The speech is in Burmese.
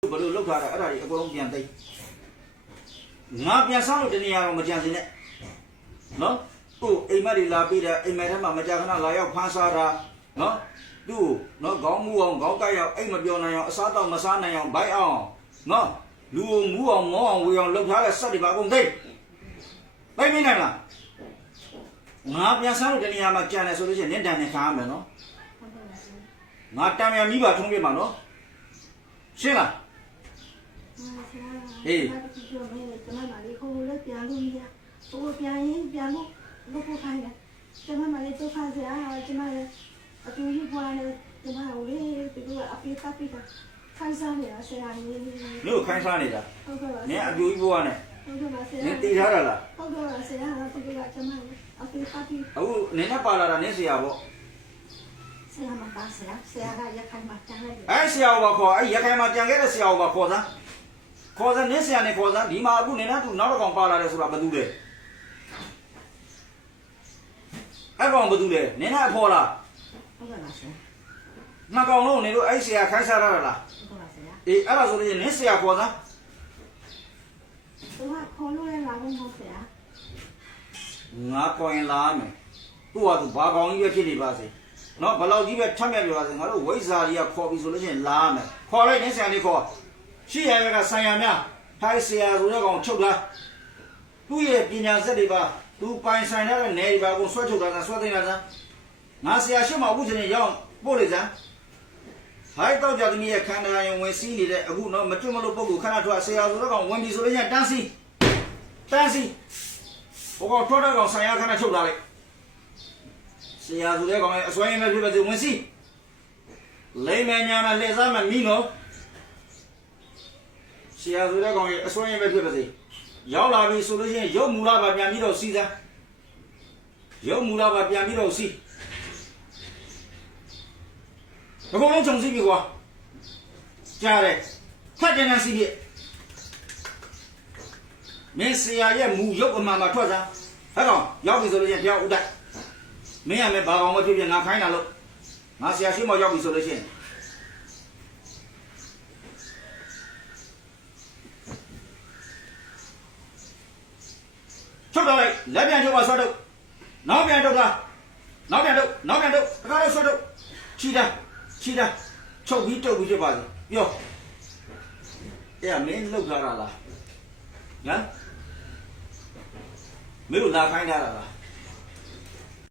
ဘယ်လိုလုပ်ထားတာအဲ့ဒါကြီးအကုန်လုံးပြန်သိငါပြန်ဆောင်လို့တနေရာတော့မကြံစည်နဲ့နော်သူ့အိမ်မက်တွေလာပြီးတယ်အိမ်မက်ထဲမှာမကြာခဏလာရောက်ဖမ်းစားတာနော်သူ့နော်ခေါင်းမူအောင်ခေါင်းကိုက်အောင်အိမ်မပြောနိုင်အောင်အစားတော့မစားနိုင်အောင်ဘိုက်အောင်နော်လူကိုမူအောင်မောအောင်ဝေအောင်လှုပ်ထားတဲ့စက်တွေပါအကုန်သိမနိုင်လားငါပြန်ဆောင်လို့တနေရာမှာကြံတယ်ဆိုလို့ရှိရင်နင့်တန်နဲ့ခါရမယ်နော်ငါတံမြန်မိပါထုံးပြမှာနော်ရှင်းလားဟေးကျွန်မလည်းဟိုလည်းပြန်လို့မရဟိုပြန်ရင်ပြန်လို့လုပ်ဖို့ခိုင်းတယ်ကျွန်မလည်းတော့ဖန်စရာကျွန်မလည်းအတူကြီးပွားနေကျွန်မဟိုလေသူကအပြေးပတ်ပြီးတာခိုင်းစားနေတာဆရာကြီးလို့ခိုင်းစားနေတာဟုတ်ကဲ့ပါနင်အပြူကြီးပွားနေဟုတ်ကဲ့ပါဆရာနင်တည်ထားတာလားဟုတ်ကဲ့ပါဆရာကသူကကျွန်မအပြေးပတ်ပြီးအခုနင်နဲ့ပါလာတာနင်ဆရာပေါ့ဆရာမပါဆရာကရခိုင်မှာတန်းလိုက်ဆရာဘာခေါ်ရခိုင်မှာကြံခဲ့တဲ့ဆရာဘာခေါ်စမ်းခေါ်စမ်းနင်ဆရာနဲ့ခေါ်စမ်းဒီမှာအခုနင်နဲ့သူနောက်တစ်ကောင်ပါလာတယ်ဆိုတာဘာတူလဲအဲ့ကောင်ဘာတူလဲနင်နဲ့အဖော်လားဟုတ်ကဲ့ပါဆရာနှစ်ကောင်လုံးနေလို့အဲ့ဆရာခိုင်းစားရတာလားဟုတ်ပါဆရာအေးအဲ့ဒါဆိုရင်နင်ဆရာခေါ်စမ်းသူကခေါ်လို့ရလာတော့ဟုတ်ဆရာငါခေါ်ရင်လာမယ်သူ့ဟာသူဘာကောင်ကြီးပဲဖြစ်နေပါစေနော်ဘလောက်ကြီးပဲထက်မြက်ပြပါစေငါတို့ဝိဇ္ဇာကြီးကခေါ်ပြီဆိုလို့ရှိရင်လာမယ်ခေါ်လိုက်နင်ဆရာလေးခေါ်ရှိရကဆိုင်ရများထိုင်ဆရာဆိုတဲ့ကောင်ချုပ်လားသူ့ရဲ့ပညာစက်တွေပါသူပိုင်ဆိုင်တဲ့နယ်တွေပါကိုဆွဲထုတ်တာဆွဲသိနေတာငါဆရာရှိမှအခုချိန်ရောက်ပို့လိုက်စမ်းဟိုက်တော့ကြသမီးရဲ့ခန္ဓာရင်ဝင်စီးနေတဲ့အခုတော့မကျွတ်မလို့ပုဂ္ဂိုလ်ခဏထွက်ဆရာဆိုတဲ့ကောင်ဝင်ပြီဆိုလို့ရှိရင်တန်းစီဟိုကောင်ထွက်တဲ့ကောင်ဆိုင်ရခဏချုပ်လာလိုက်ဆရာဆိုတဲ့ကောင်ရဲ့အစွမ်းရည်မဲ့ဖြစ်ပါစေဝင်စီးလိမ့်မယ်ညာမယ်လက်စားမယ်မီးနော်ဆရာဆိုတဲ့ကောင်ရဲ့အစွမ်းရည်မဲ့ဖြစ်ပါစေရောက်လာပြီဆိုလို့ရှိရင်ရုပ်မူလပါပြန်ပြီးတော့စီးစမ်းရုပ်မူလပါပြန်ပြီးတော့စီးအကုန်လုံးခြုံစီးပြီကွာကြားတယ်ဖတ်တယ်နဲ့စီးပြီမင်းဆရာရဲ့မူရုပ်အမှန်မှာထွက်စမ်းဟဲ့ကောင်ရောက်ပြီဆိုလို့ရှိရင်တရားဥဒ္ဒမင်းရမယ်ဘာကောင်မဖြစ်ဖြစ်ငါခိုင်းတာလို့ငါဆရာရှိမှရောက်ပြီဆိုလို့ရှိရင်ချုပ်တော့လိုက်လက်ပြန်ချုပ်ပါဆွတ်တော့နောက်ပြန်တော့လားနောက်ပြန်တော့တခါတော့ဆွတ်တော့ချီတာချုပ်ပြီးတုတ်ပြီးဖြစ်ပါစေပြောအဲ့မင်းလောက်ထားတာလားဟမ်မင်းတို့လာခိုင်းထားတာလား